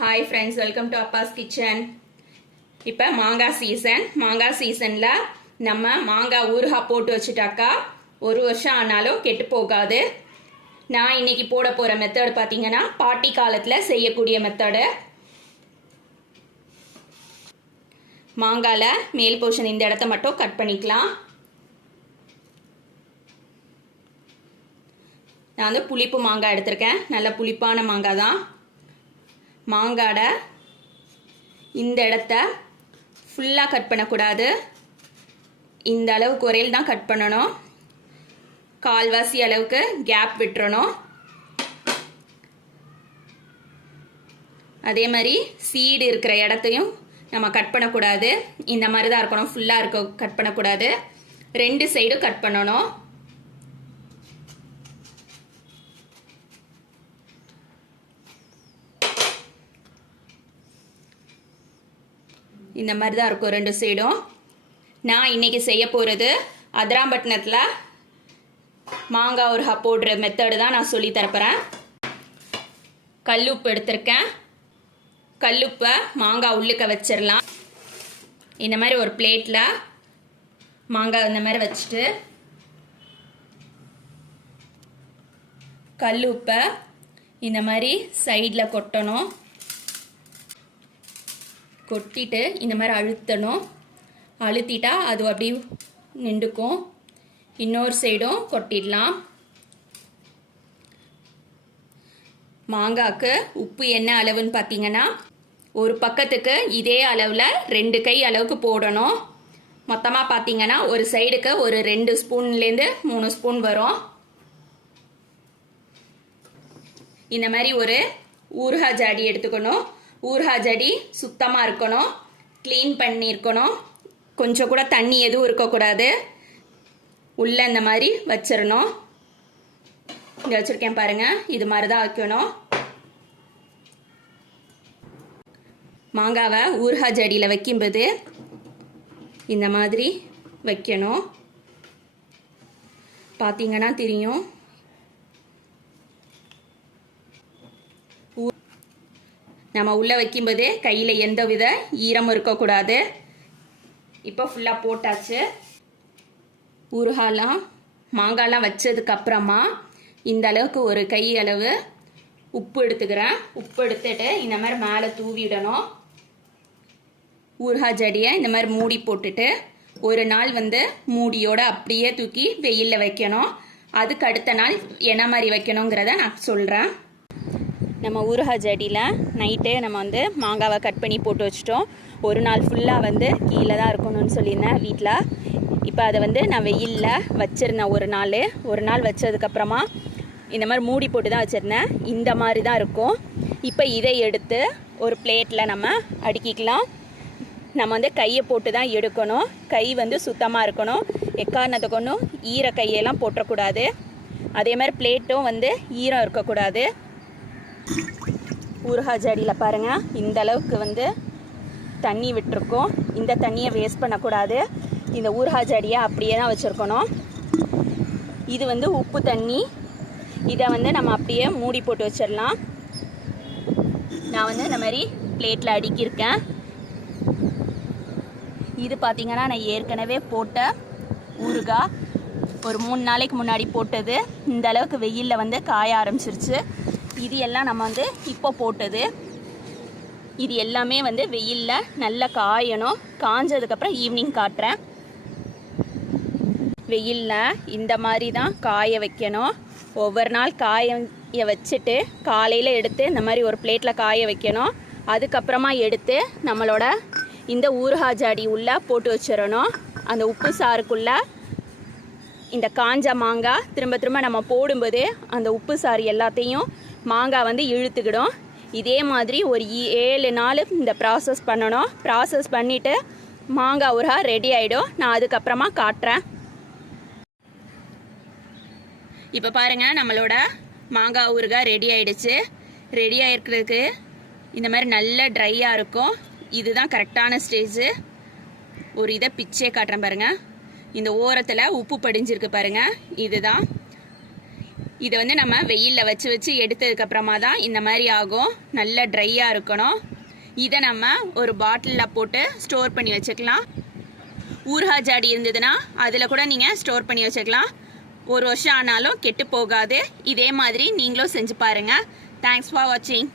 Hi friends, welcome to Abbas kitchen. இப்போ மாங்காய் சீசனில் நம்ம மாங்காய் ஊறுகாய் போட்டு வச்சுட்டாக்கா ஒரு வருஷம் ஆனாலும் கெட்டு போகாது. நான் இன்னைக்கு போட போகிற மெத்தட் பார்த்தீங்கன்னா பாட்டி காலத்தில் செய்யக்கூடிய மெத்தடு. மாங்காயில் மேல் போர்ஷன் இந்த இடத்த மட்டும் கட் பண்ணிக்கலாம். நான் வந்து புளிப்பு மாங்காய் எடுத்திருக்கேன். நல்ல புளிப்பான மாங்காய் தான். மாங்காட இந்த இடத்த ஃபுல்லாக கட் பண்ணக்கூடாது. இந்த அளவுக்கு வரையில் தான் கட் பண்ணணும். கால்வாசி அளவுக்கு கேப் விட்டுறணும். அதே மாதிரி சீடு இருக்கிற இடத்தையும் நம்ம கட் பண்ணக்கூடாது. இந்த மாதிரி தான் இருக்கணும். ஃபுல்லாக கட் பண்ணக்கூடாது. ரெண்டு சைடும் கட் பண்ணணும். இந்த மாதிரி தான் இருக்கும் ரெண்டு சைடும். நான் இன்னைக்கு செய்ய போகிறது அதிராம்பட்டினத்தில் மாங்காய் ஊறுகாய் போடுற மெத்தடு தான் நான் சொல்லி தரப்போகிறேன். கல்லுப்பு எடுத்திருக்கேன். கல்லுப்பை மாங்காய் உள்ளுக்க வச்சிடலாம். இந்த மாதிரி ஒரு பிளேட்டில் மாங்காய் இந்த மாதிரி வச்சுட்டு கல்லுப்பை இந்த மாதிரி சைடில் கொட்டணும். கொட்டிட்டு இந்த மாதிரி அழுத்தணும். அழுத்திட்டா அது அப்படி நின்றுக்கும். இன்னொரு சைடும் கொட்டிடலாம். மாங்காய்க்கு உப்பு என்ன அளவுன்னு பார்த்தீங்கன்னா ஒரு பக்கத்துக்கு இதே அளவில் 2 கை அளவுக்கு போடணும். மொத்தமாக பார்த்தீங்கன்னா ஒரு சைடுக்கு ஒரு 2 ஸ்பூன்லேருந்து 3 ஸ்பூன் வரும். இந்த மாதிரி ஒரு ஊறுகாய் ஜாடி எடுத்துக்கணும். ஊறுகாய் ஜாடி சுத்தமாக இருக்கணும். க்ளீன் பண்ணியிருக்கணும். கொஞ்சம் கூட தண்ணி எதுவும் இருக்கக்கூடாது. உள்ளே இந்த மாதிரி வச்சிடணும். இங்கே வச்சுருக்கேன் பாருங்கள். இது மாதிரி தான் வைக்கணும். மாங்காவை ஊறுகாய் ஜாடியில் வைக்கும்போது இந்த மாதிரி வைக்கணும். பார்த்தீங்கன்னா தெரியும். நம்ம உள்ளே வைக்கும்போதே கையில் எந்த வித ஈரமும் இருக்கக்கூடாது. இப்போ ஃபுல்லாக போட்டாச்சு. ஊறுகாலாம் மாங்காய்லாம் வச்சதுக்கப்புறமா இந்த அளவுக்கு ஒரு கை அளவு உப்பு எடுத்துக்கிறேன். உப்பு எடுத்துட்டு இந்த மாதிரி மேலே தூவிடணும். ஊறுகாய் ஜடியை இந்த மாதிரி மூடி போட்டுட்டு ஒரு நாள் மூடியோட அப்படியே தூக்கி வெயிலில் வைக்கணும். அதுக்கு அடுத்த நாள் என்ன மாதிரி வைக்கணுங்கிறத நான் சொல்கிறேன். நம்ம ஊறுகாய் ஜடியில் நைட்டே நம்ம மாங்காவை கட் பண்ணி போட்டு வச்சிட்டோம். ஒரு நாள் ஃபுல்லாக கீழே தான் இருக்கணும்னு சொல்லியிருந்தேன் வீட்டில். இப்போ அதை நான் வெயிலில் வச்சுருந்தேன். ஒரு நாள் வச்சதுக்கப்புறமா இந்த மாதிரி மூடி போட்டு தான் வச்சுருந்தேன். இந்த மாதிரி தான் இருக்கும். இப்போ இதை எடுத்து ஒரு பிளேட்டில் நம்ம அடுக்கிக்கலாம். நம்ம கையை போட்டு தான் எடுக்கணும். கை சுத்தமாக இருக்கணும். எக்காரணத்தை கொண்டும் ஈர கையெல்லாம் போட்டக்கூடாது. அதே மாதிரி பிளேட்டும் ஈரம் இருக்கக்கூடாது. ஊறுகாய் ஜாடியில் பாருங்கள், இந்த அளவுக்கு தண்ணி விட்டுருக்கோம். இந்த தண்ணியை வேஸ்ட் பண்ணக்கூடாது. இந்த ஊறுகாய் ஜாடியை அப்படியே தான் வச்சுருக்கணும். இது உப்பு தண்ணி. இதை நம்ம அப்படியே மூடி போட்டு வச்சிடலாம். நான் இந்த மாதிரி பிளேட்டில் அடுக்கியிருக்கேன். இது பார்த்திங்கன்னா நான் ஏற்கனவே போட்ட ஊறுகாய். ஒரு 3 நாளைக்கு முன்னாடி போட்டது. இந்த அளவுக்கு வெயிலில் காய ஆரம்பிச்சிருச்சு. இது எல்லாம் நம்ம இப்போ போட்டது. இது எல்லாமே வெயிலில் நல்லா காயணும். காஞ்சதுக்கப்புறம் ஈவினிங் காட்டுறேன். வெயிலில் இந்த மாதிரி தான் காய வைக்கணும். ஒவ்வொரு நாள் காய வச்சுட்டு காலையில் எடுத்து இந்த மாதிரி ஒரு பிளேட்டில் காய வைக்கணும். அதுக்கப்புறமா எடுத்து நம்மளோட இந்த ஊறுகாய் ஜாடி உள்ளே போட்டு வச்சிடணும். அந்த உப்பு சாருக்குள்ளே இந்த காஞ்ச மாங்காய் திரும்ப நம்ம போடும்போது அந்த உப்பு சாறு எல்லாத்தையும் மாங்காய் இழுத்துக்கிடும். இதே மாதிரி ஒரு 7 நாள் இந்த ப்ராசஸ் பண்ணணும். ப்ராசஸ் பண்ணிவிட்டு மாங்காய் ஊறுகாய் ரெடி ஆகிடும். நான் அதுக்கப்புறமா காட்டுறேன். இப்போ பாருங்கள், நம்மளோட மாங்காய் ஊறுகாய் ரெடி ஆகிடுச்சு. ரெடி ஆகிருக்கிறதுக்கு இந்த மாதிரி நல்ல ட்ரையாக இருக்கும். இதுதான் கரெக்டான ஸ்டேஜு. ஒரு இதை பிச்சே காட்டுறேன் பாருங்கள். இந்த ஓரத்தில் உப்பு படிஞ்சிருக்கு பாருங்கள். இதுதான் இதை வந்து நம்ம வெயிலில் வச்சு வச்சு எடுத்ததுக்கப்புறமா தான் இந்த மாதிரி ஆகும். நல்லா ட்ரையாக இருக்கணும். இதை நம்ம ஒரு பாட்டிலில் போட்டு ஸ்டோர் பண்ணி வச்சுக்கலாம். ஊறுகாய் ஜாடி இருந்ததுன்னா அதில் கூட நீங்கள் ஸ்டோர் பண்ணி வச்சுக்கலாம். 1 வருஷம் ஆனாலும் கெட்டு போகாது. இதே மாதிரி நீங்களும் செஞ்சு பாருங்கள். தேங்க்ஸ் ஃபார் வாட்சிங்.